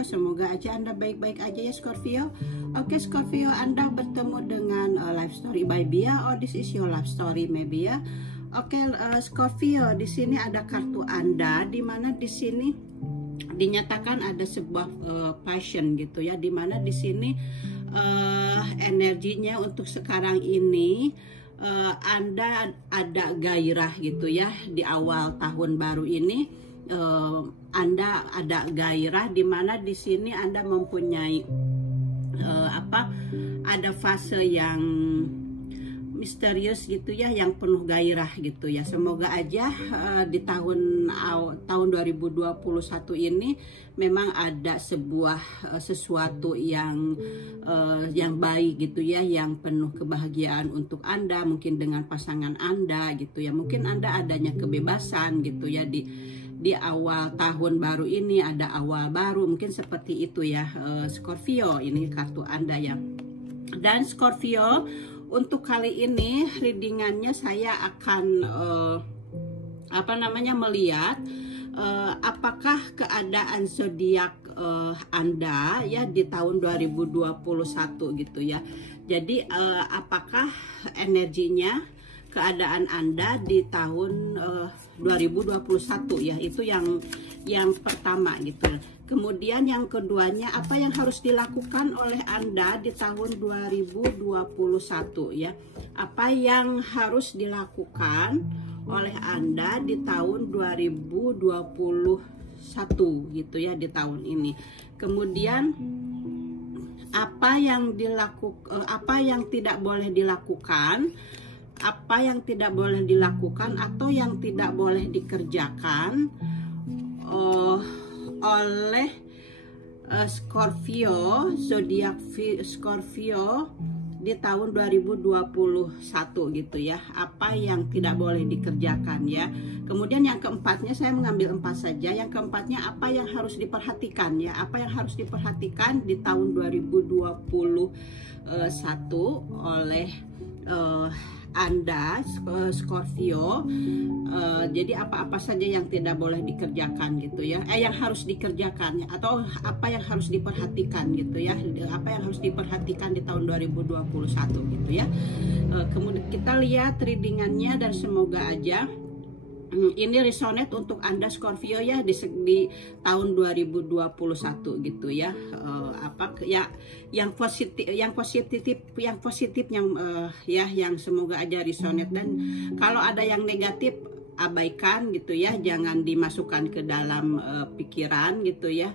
Scorpio, semoga aja Anda baik-baik aja ya Scorpio. Oke Scorpio, Anda bertemu dengan life story by Bia, or this is your love story maybe ya. Oke Scorpio, di sini ada kartu Anda, di mana di sini dinyatakan ada sebuah passion gitu ya, di mana di sini energinya untuk sekarang ini Anda ada gairah gitu ya di awal tahun baru ini. Anda ada gairah di mana di sini Anda mempunyai ada fase yang misterius gitu ya, yang penuh gairah gitu ya. Semoga aja di tahun 2021 ini memang ada sebuah sesuatu yang baik gitu ya, yang penuh kebahagiaan untuk Anda, mungkin dengan pasangan Anda gitu ya. Mungkin Anda adanya kebebasan gitu ya di awal tahun baru ini, ada awal baru, mungkin seperti itu ya Scorpio. Ini kartu Anda ya. Dan Scorpio, untuk kali ini readingannya saya akan melihat apakah keadaan zodiak Anda ya di tahun 2021 gitu ya. Jadi apakah energinya, keadaan Anda di tahun 2021 ya, itu yang pertama gitu. Kemudian yang keduanya, apa yang harus dilakukan oleh Anda di tahun 2021 ya. Apa yang harus dilakukan oleh Anda di tahun 2021 gitu ya, di tahun ini. Kemudian apa yang tidak boleh dilakukan, apa yang tidak boleh dilakukan atau yang tidak boleh dikerjakan oleh Scorpio, zodiak Scorpio di tahun 2021 gitu ya. Apa yang tidak boleh dikerjakan ya. Kemudian yang keempatnya, saya mengambil 4 saja. Yang keempatnya, apa yang harus diperhatikan ya. Apa yang harus diperhatikan di tahun 2021 oleh Anda Scorpio. Jadi apa-apa saja yang tidak boleh dikerjakan gitu ya, yang harus dikerjakan ya, atau apa yang harus diperhatikan gitu ya, apa yang harus diperhatikan di tahun 2021 gitu ya. Kemudian kita lihat readingannya, dan semoga aja ini resonate untuk Anda Scorpio ya di tahun 2021 gitu ya. Yang positif yang semoga aja resonate, dan kalau ada yang negatif abaikan gitu ya, jangan dimasukkan ke dalam pikiran gitu ya.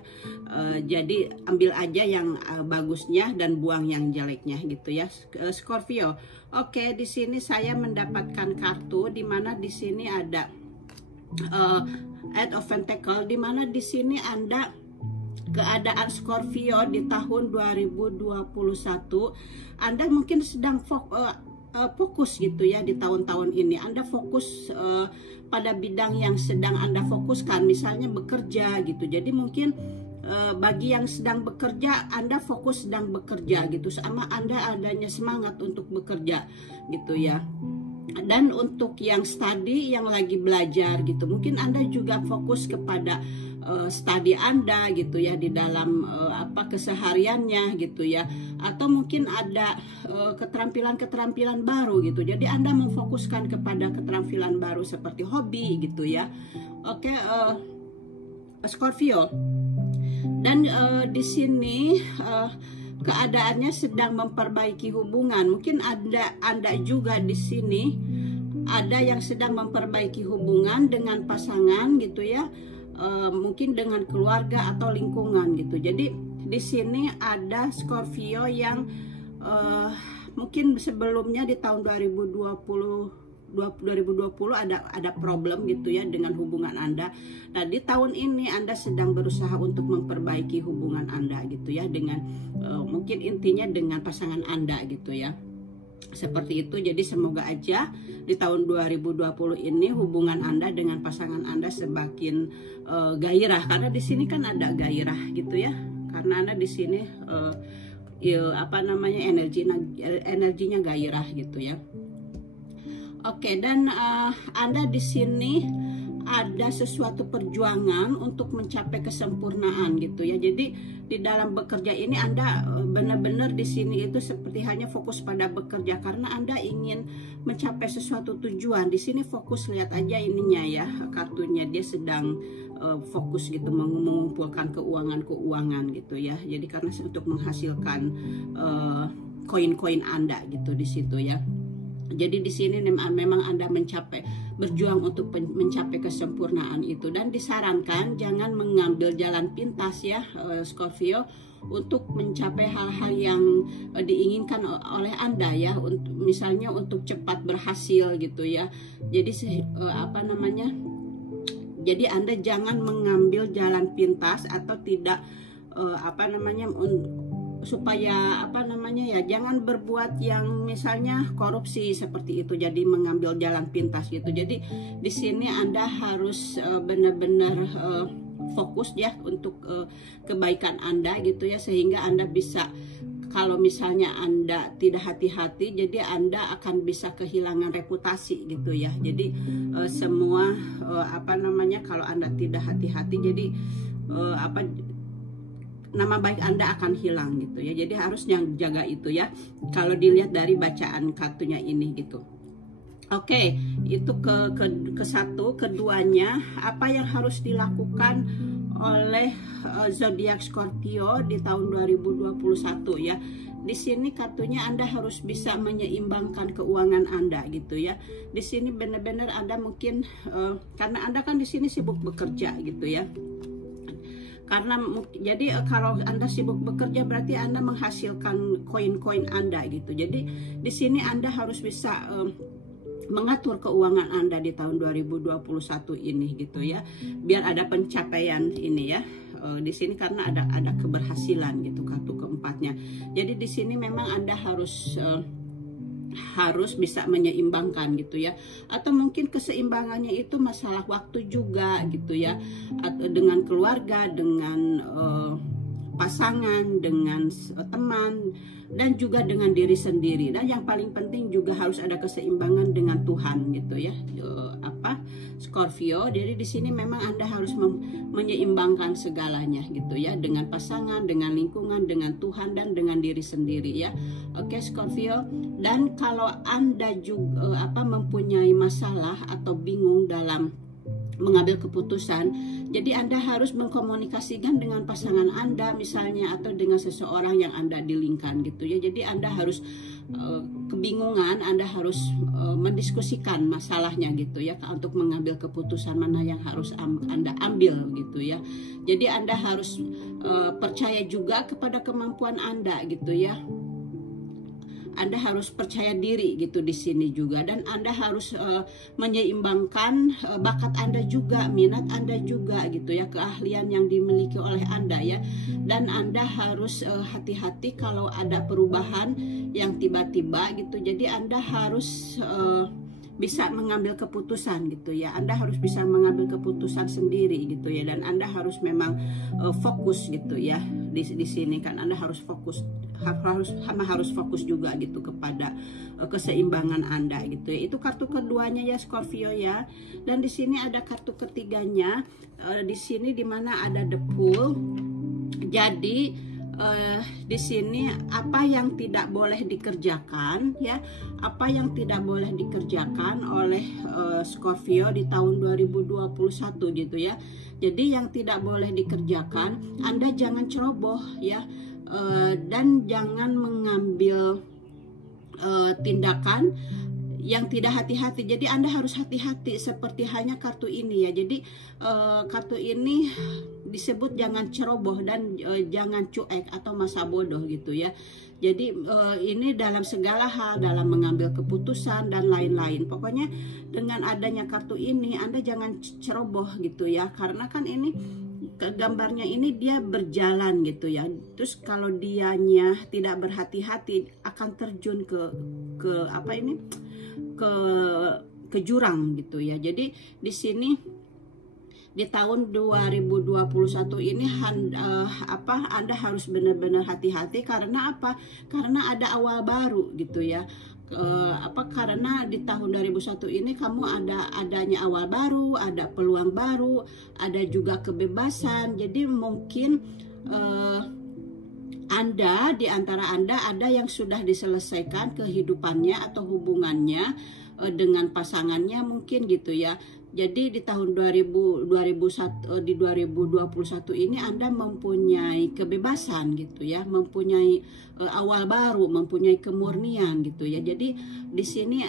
Jadi ambil aja yang bagusnya dan buang yang jeleknya gitu ya Scorpio. Oke, di sini saya mendapatkan kartu di mana di sini ada Eight of Pentacles, di mana di sini Anda, keadaan Scorpio di tahun 2021 Anda mungkin sedang fokus gitu ya. Di tahun-tahun ini Anda fokus pada bidang yang sedang Anda fokuskan, misalnya bekerja gitu. Jadi mungkin bagi yang sedang bekerja, Anda fokus sedang bekerja gitu, sama Anda adanya semangat untuk bekerja gitu ya. Dan untuk yang study, yang lagi belajar gitu, mungkin Anda juga fokus kepada study Anda gitu ya, di dalam kesehariannya gitu ya. Atau mungkin ada keterampilan-keterampilan baru gitu, jadi Anda memfokuskan kepada keterampilan baru seperti hobi gitu ya. Oke, Scorpio. Dan di sini keadaannya sedang memperbaiki hubungan. Mungkin Anda juga di sini ada yang sedang memperbaiki hubungan dengan pasangan gitu ya. Mungkin dengan keluarga atau lingkungan gitu. Jadi di sini ada Scorpio yang mungkin sebelumnya di tahun 2020 ada problem gitu ya dengan hubungan Anda. Nah, di tahun ini Anda sedang berusaha untuk memperbaiki hubungan Anda gitu ya, dengan mungkin intinya dengan pasangan Anda gitu ya. Seperti itu. Jadi semoga aja di tahun 2020 ini hubungan Anda dengan pasangan Anda semakin gairah, karena di sini kan ada gairah gitu ya. Karena Anda di sini energinya gairah gitu ya. Oke, dan Anda di sini ada sesuatu perjuangan untuk mencapai kesempurnaan gitu ya. Jadi di dalam bekerja ini Anda benar-benar di sini itu seperti hanya fokus pada bekerja karena Anda ingin mencapai sesuatu tujuan. Di sini fokus, lihat aja ininya ya, kartunya dia sedang fokus gitu mengumpulkan keuangan gitu ya. Jadi karena untuk menghasilkan koin-koin Anda gitu di situ ya. Jadi di sini memang Anda berjuang untuk mencapai kesempurnaan itu, dan disarankan jangan mengambil jalan pintas ya Scorpio untuk mencapai hal-hal yang diinginkan oleh Anda ya, misalnya untuk cepat berhasil gitu ya. Jadi jadi Anda jangan mengambil jalan pintas atau tidak supaya jangan berbuat yang misalnya korupsi seperti itu, jadi mengambil jalan pintas gitu. Jadi di sini Anda harus benar-benar fokus ya untuk kebaikan Anda gitu ya, sehingga Anda bisa, kalau misalnya Anda tidak hati-hati, jadi Anda akan bisa kehilangan reputasi gitu ya. Jadi semua kalau Anda tidak hati-hati, jadi nama baik Anda akan hilang gitu ya. Jadi harus jaga itu ya, kalau dilihat dari bacaan kartunya ini gitu. Oke, itu ke satu. Keduanya, apa yang harus dilakukan oleh zodiak Scorpio di tahun 2021 ya. Di sini kartunya Anda harus bisa menyeimbangkan keuangan Anda gitu ya. Di sini benar-benar Anda mungkin karena Anda kan di sini sibuk bekerja gitu ya. Karena jadi kalau Anda sibuk bekerja berarti Anda menghasilkan koin-koin Anda gitu. Jadi di sini Anda harus bisa mengatur keuangan Anda di tahun 2021 ini gitu ya. Biar ada pencapaian ini ya. Di sini karena ada keberhasilan gitu kartu keempatnya. Jadi di sini memang Anda harus bisa menyeimbangkan gitu ya, atau mungkin keseimbangannya itu masalah waktu juga gitu ya, atau dengan keluarga, dengan pasangan, dengan teman, dan juga dengan diri sendiri. Dan yang paling penting juga harus ada keseimbangan dengan Tuhan gitu ya, Scorpio. Jadi di sini memang Anda harus menyeimbangkan segalanya gitu ya, dengan pasangan, dengan lingkungan, dengan Tuhan, dan dengan diri sendiri ya. Oke Scorpio. Dan kalau Anda juga mempunyai masalah atau bingung dalam mengambil keputusan, jadi Anda harus mengkomunikasikan dengan pasangan Anda misalnya, atau dengan seseorang yang Anda dilingkan gitu ya. Jadi Anda harus kebingungan, Anda harus mendiskusikan masalahnya gitu ya, untuk mengambil keputusan mana yang harus Anda ambil gitu ya. Jadi Anda harus percaya juga kepada kemampuan Anda gitu ya. Anda harus percaya diri gitu di sini juga, dan Anda harus menyeimbangkan bakat Anda juga, minat Anda juga gitu ya, keahlian yang dimiliki oleh Anda ya. Dan Anda harus hati-hati kalau ada perubahan yang tiba-tiba gitu. Jadi Anda harus bisa mengambil keputusan gitu ya. Anda harus bisa mengambil keputusan sendiri gitu ya, dan Anda harus memang fokus gitu ya. Di sini kan Anda harus fokus, harus fokus juga gitu kepada keseimbangan Anda gitu ya. Itu kartu keduanya ya Scorpio ya. Dan di sini ada kartu ketiganya, di sini dimana ada the Fool. Jadi di sini apa yang tidak boleh dikerjakan ya, apa yang tidak boleh dikerjakan oleh Scorpio di tahun 2021 gitu ya. Jadi yang tidak boleh dikerjakan, Anda jangan ceroboh ya, dan jangan mengambil tindakan yang tidak hati-hati. Jadi Anda harus hati-hati seperti hanya kartu ini ya. Jadi kartu ini disebut jangan ceroboh dan jangan cuek atau masa bodoh gitu ya. Jadi ini dalam segala hal, dalam mengambil keputusan dan lain-lain. Pokoknya dengan adanya kartu ini Anda jangan ceroboh gitu ya. Karena kan ini gambarnya ini dia berjalan gitu ya. Terus kalau dianya tidak berhati-hati akan terjun ke jurang gitu ya. Jadi di sini di tahun 2021 ini Anda harus benar-benar hati-hati. Karena apa? Karena ada awal baru gitu ya. karena di tahun 2001 ini kamu adanya awal baru, ada peluang baru, ada juga kebebasan. Jadi mungkin Anda, di antara Anda ada yang sudah diselesaikan kehidupannya atau hubungannya dengan pasangannya mungkin gitu ya. Jadi di tahun 2021 ini Anda mempunyai kebebasan gitu ya, mempunyai awal baru, mempunyai kemurnian gitu ya. Jadi di sini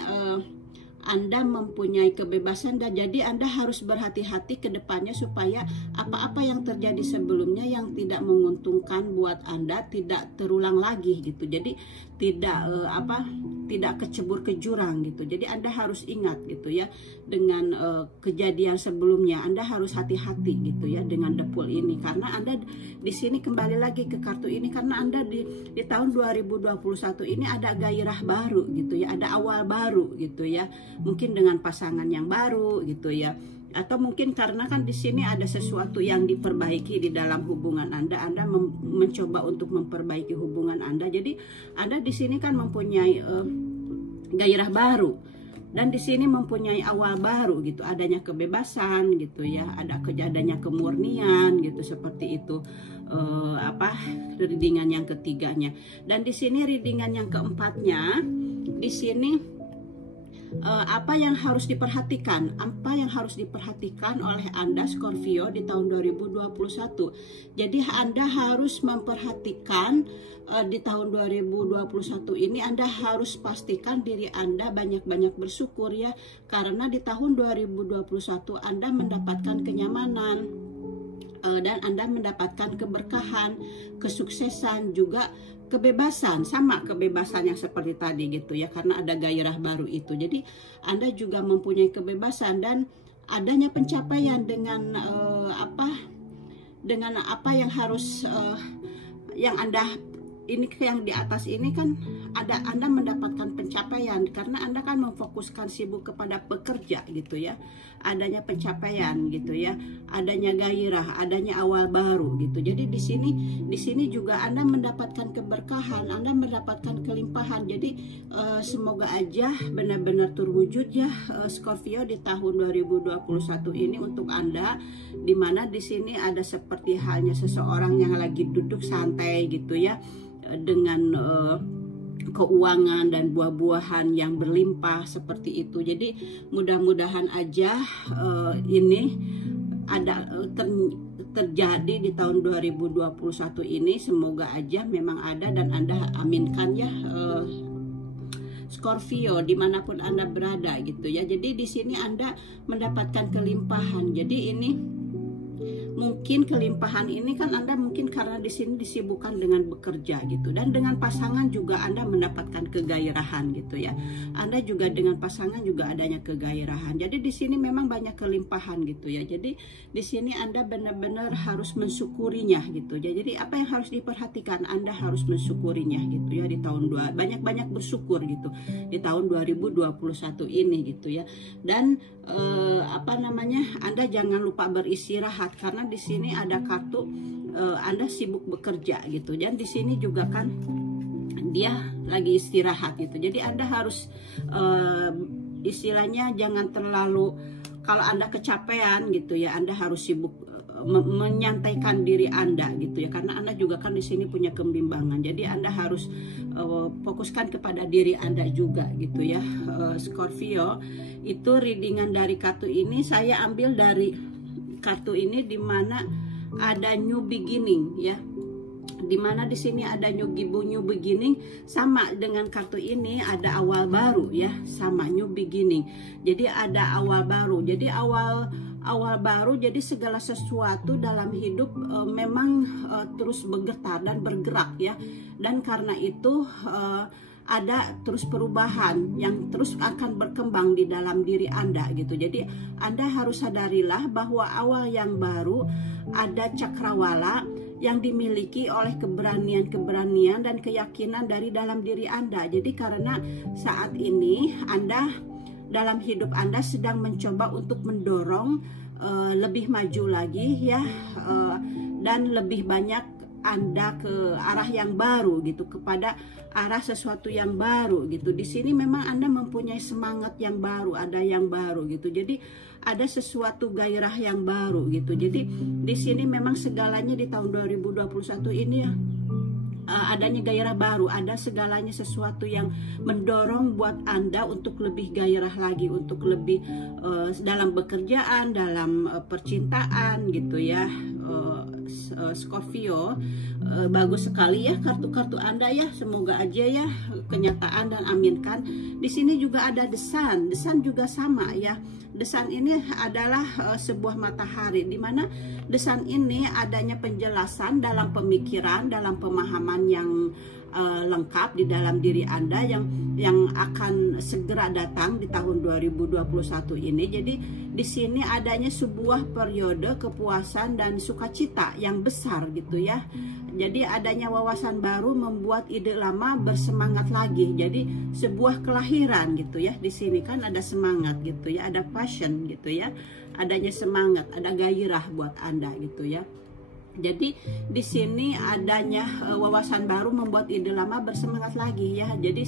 Anda mempunyai kebebasan, dan jadi Anda harus berhati-hati ke depannya supaya apa-apa yang terjadi sebelumnya yang tidak menguntungkan buat Anda tidak terulang lagi gitu. Jadi tidak kecebur ke jurang gitu. Jadi Anda harus ingat gitu ya, dengan kejadian sebelumnya Anda harus hati-hati gitu ya dengan depul ini, karena Anda di sini kembali lagi ke kartu ini karena Anda di tahun 2021 ini ada gairah baru gitu ya, ada awal baru gitu ya. Mungkin dengan pasangan yang baru gitu ya. Atau mungkin karena kan di sini ada sesuatu yang diperbaiki di dalam hubungan Anda mencoba untuk memperbaiki hubungan Anda. Jadi Anda di sini kan mempunyai gairah baru, dan di sini mempunyai awal baru gitu, adanya kebebasan gitu ya, adanya kemurnian gitu, seperti itu. Readingan yang ketiganya, dan di sini readingan yang keempatnya, di sini apa yang harus diperhatikan oleh Anda Scorpio di tahun 2021. Jadi Anda harus memperhatikan di tahun 2021 ini Anda harus pastikan diri Anda banyak-banyak bersyukur ya, karena di tahun 2021 Anda mendapatkan kenyamanan dan Anda mendapatkan keberkahan, kesuksesan, juga kebebasan, sama kebebasan yang seperti tadi gitu ya, karena ada gairah baru itu. Jadi Anda juga mempunyai kebebasan dan adanya pencapaian dengan apa yang harus yang Anda ini, yang di atas ini kan Anda mendapatkan pencapaian karena Anda kan memfokuskan sibuk kepada pekerja gitu ya. Adanya pencapaian gitu ya, adanya gairah, adanya awal baru gitu. Jadi di sini juga Anda mendapatkan keberkahan, Anda mendapatkan kelimpahan. Jadi semoga aja benar-benar terwujud ya Scorpio di tahun 2021 ini untuk Anda, dimana di sini ada seperti halnya seseorang yang lagi duduk santai gitu ya, dengan keuangan dan buah-buahan yang berlimpah seperti itu. Jadi mudah-mudahan aja ini ada terjadi di tahun 2021 ini. Semoga aja memang ada dan Anda aminkan ya Scorpio dimanapun Anda berada gitu ya. Jadi di sini Anda mendapatkan kelimpahan. Jadi ini mungkin kelimpahan ini kan Anda mungkin karena di sini disibukkan dengan bekerja gitu, dan dengan pasangan juga Anda mendapatkan kegairahan gitu ya. Anda juga dengan pasangan juga adanya kegairahan. Jadi di sini memang banyak kelimpahan gitu ya. Jadi di sini Anda benar-benar harus mensyukurinya gitu. Jadi apa yang harus diperhatikan, Anda harus mensyukurinya gitu ya di tahun banyak-banyak bersyukur gitu di tahun 2021 ini gitu ya. Dan Anda jangan lupa beristirahat, karena di sini ada kartu Anda sibuk bekerja gitu, dan di sini juga kan dia lagi istirahat gitu. Jadi Anda harus istilahnya jangan terlalu, kalau Anda kecapean gitu ya, Anda harus sibuk menyantaikan diri Anda gitu ya, karena Anda juga kan di sini punya kebimbangan. Jadi Anda harus fokuskan kepada diri Anda juga gitu ya Scorpio. Itu readingan dari kartu ini. Saya ambil dari kartu ini dimana ada new beginning ya, dimana di sini ada new beginning, sama dengan kartu ini ada awal baru ya, sama new beginning. Jadi ada awal baru. Jadi awal baru, jadi segala sesuatu dalam hidup memang terus bergetar dan bergerak ya, dan karena itu ada terus perubahan yang terus akan berkembang di dalam diri Anda gitu. Jadi Anda harus sadarilah bahwa awal yang baru ada cakrawala yang dimiliki oleh keberanian dan keyakinan dari dalam diri Anda. Jadi karena saat ini Anda dalam hidup Anda sedang mencoba untuk mendorong lebih maju lagi ya, dan lebih banyak Anda ke arah yang baru gitu, kepada arah sesuatu yang baru gitu. Di sini memang Anda mempunyai semangat yang baru, ada yang baru gitu. Jadi ada sesuatu gairah yang baru gitu. Jadi di sini memang segalanya di tahun 2021 ini ya, adanya gairah baru, ada segalanya sesuatu yang mendorong buat Anda untuk lebih gairah lagi, untuk lebih dalam pekerjaan, dalam percintaan gitu ya. Scorpio, bagus sekali ya kartu-kartu Anda ya, semoga aja ya kenyataan dan aminkan. Di sini juga ada The Sun, The Sun juga sama ya. The Sun ini adalah sebuah matahari, di mana The Sun ini adanya penjelasan dalam pemikiran, dalam pemahaman yang lengkap di dalam diri Anda yang akan segera datang di tahun 2021 ini. Jadi di sini adanya sebuah periode kepuasan dan sukacita yang besar gitu ya. Jadi adanya wawasan baru membuat ide lama bersemangat lagi. Jadi sebuah kelahiran gitu ya. Di sini kan ada semangat gitu ya, ada passion gitu ya. Adanya semangat, ada gairah buat Anda gitu ya. Jadi di sini adanya wawasan baru membuat ide lama bersemangat lagi ya. Jadi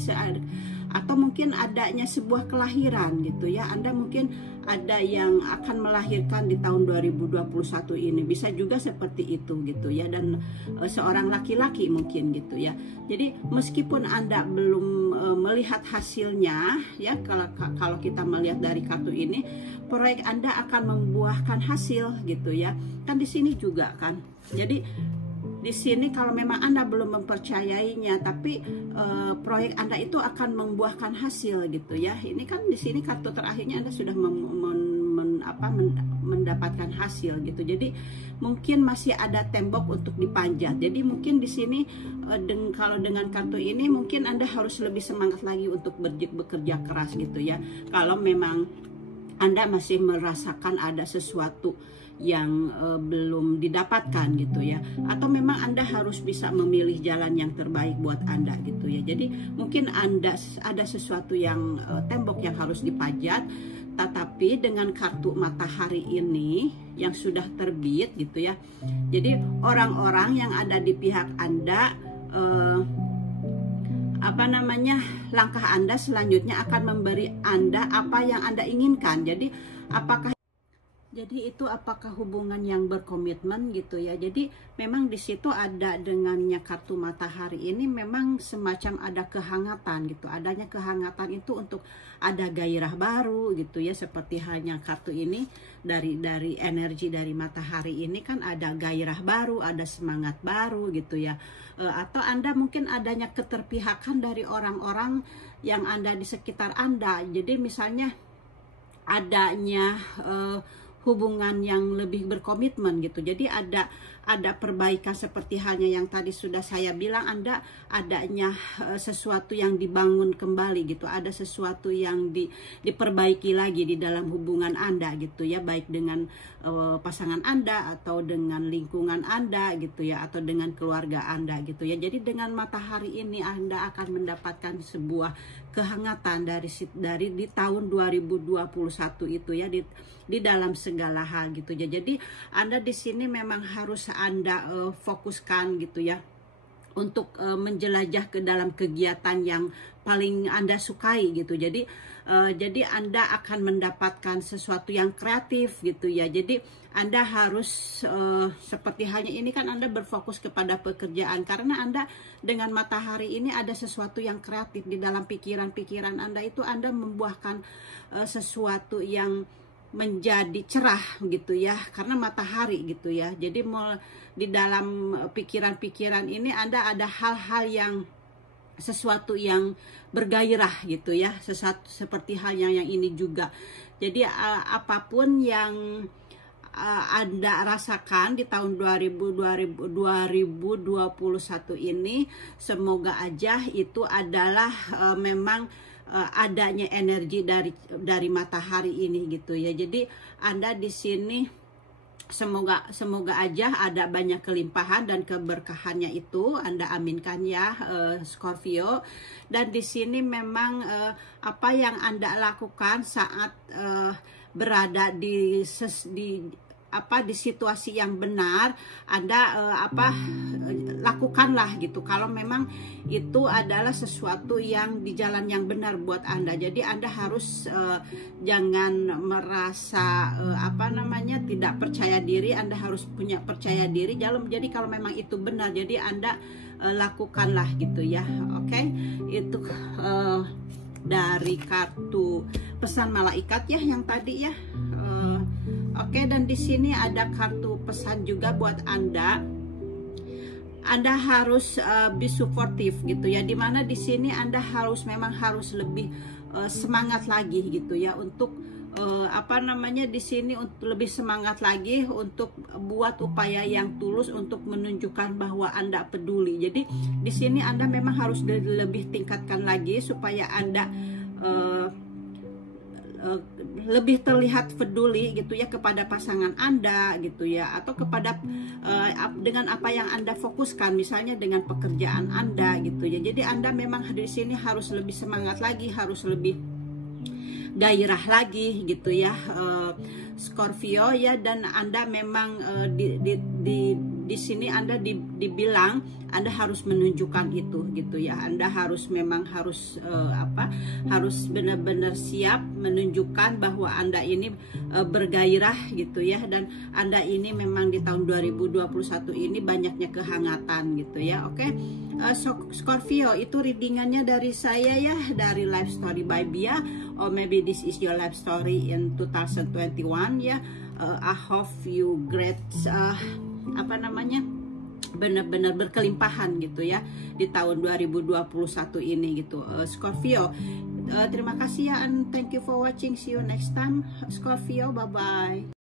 atau mungkin adanya sebuah kelahiran gitu ya. Anda mungkin ada yang akan melahirkan di tahun 2021 ini. Bisa juga seperti itu gitu ya. Dan seorang laki-laki mungkin gitu ya. Jadi meskipun Anda belum melihat hasilnya ya, kalau kita melihat dari kartu ini, proyek Anda akan membuahkan hasil gitu ya. Kan di sini juga kan. Jadi di sini kalau memang Anda belum mempercayainya, tapi proyek Anda itu akan membuahkan hasil gitu ya. Ini kan di sini kartu terakhirnya Anda sudah mendapatkan hasil gitu. Jadi mungkin masih ada tembok untuk dipanjat. Jadi mungkin di sini kalau dengan kartu ini mungkin Anda harus lebih semangat lagi untuk bekerja keras gitu ya. Kalau memang Anda masih merasakan ada sesuatu yang belum didapatkan gitu ya, atau memang Anda harus bisa memilih jalan yang terbaik buat Anda gitu ya. Jadi mungkin Anda ada sesuatu yang tembok yang harus dipajat, tetapi dengan kartu matahari ini yang sudah terbit gitu ya, jadi orang-orang yang ada di pihak Anda, langkah Anda selanjutnya akan memberi Anda apa yang Anda inginkan. Jadi itu apakah hubungan yang berkomitmen gitu ya. Jadi memang di situ ada dengannya kartu matahari ini memang semacam ada kehangatan gitu. Adanya kehangatan itu untuk ada gairah baru gitu ya. Seperti halnya kartu ini dari energi dari matahari ini kan ada gairah baru, ada semangat baru gitu ya. Atau Anda mungkin adanya keterpihakan dari orang-orang yang ada di sekitar Anda. Jadi misalnya adanya hubungan yang lebih berkomitmen gitu. Jadi ada perbaikan seperti halnya yang tadi sudah saya bilang, Anda adanya sesuatu yang dibangun kembali gitu. Ada sesuatu yang diperbaiki lagi di dalam hubungan Anda gitu ya, baik dengan pasangan Anda atau dengan lingkungan Anda gitu ya, atau dengan keluarga Anda gitu ya. Jadi dengan matahari ini Anda akan mendapatkan sebuah kehangatan dari di tahun 2021 itu ya, di dalam segala hal gitu ya. Jadi Anda di sini memang harus Anda fokuskan gitu ya, untuk menjelajah ke dalam kegiatan yang paling Anda sukai gitu. Jadi Anda akan mendapatkan sesuatu yang kreatif gitu ya. Jadi Anda harus seperti halnya ini kan Anda berfokus kepada pekerjaan, karena Anda dengan matahari ini ada sesuatu yang kreatif di dalam pikiran Anda itu. Anda membuahkan sesuatu yang menjadi cerah gitu ya, karena matahari gitu ya. Jadi di dalam pikiran ini Anda ada hal-hal yang sesuatu yang bergairah gitu ya, seperti halnya yang ini juga. Jadi apapun yang Anda rasakan di tahun 2021 ini, semoga aja itu adalah memang adanya energi dari matahari ini gitu ya. Jadi Anda di sini semoga aja ada banyak kelimpahan dan keberkahannya itu Anda aminkan ya, Scorpio. Dan di sini memang apa yang Anda lakukan saat berada di di situasi yang benar, Anda lakukanlah gitu. Kalau memang itu adalah sesuatu yang di jalan yang benar buat Anda. Jadi Anda harus jangan merasa tidak percaya diri. Anda harus punya percaya diri. Jadi kalau memang itu benar, jadi Anda lakukanlah gitu ya. Oke, itu dari kartu pesan malaikat ya yang tadi ya. Oke, dan di sini ada kartu pesan juga buat Anda. Anda harus be supportive gitu ya. Dimana di sini Anda memang harus lebih semangat lagi gitu ya untuk di sini untuk lebih semangat lagi untuk buat upaya yang tulus untuk menunjukkan bahwa Anda peduli. Jadi di sini Anda memang harus lebih tingkatkan lagi supaya Anda lebih terlihat peduli gitu ya kepada pasangan Anda gitu ya, atau kepada dengan apa yang Anda fokuskan, misalnya dengan pekerjaan Anda gitu ya. Jadi Anda memang di sini harus lebih semangat lagi, harus lebih gairah lagi gitu ya, Scorpio ya. Dan Anda memang di sini Anda dibilang Anda harus menunjukkan itu gitu ya. Anda harus harus benar-benar siap menunjukkan bahwa Anda ini bergairah gitu ya, dan Anda ini memang di tahun 2021 ini banyaknya kehangatan gitu ya. Oke, Scorpio, itu readingannya dari saya ya, dari Life Story by Bia, or maybe this is your life story in 2021 ya. I hope you great benar-benar berkelimpahan gitu ya di tahun 2021 ini gitu, Scorpio. Terima kasih ya, and thank you for watching. See you next time, Scorpio. Bye bye.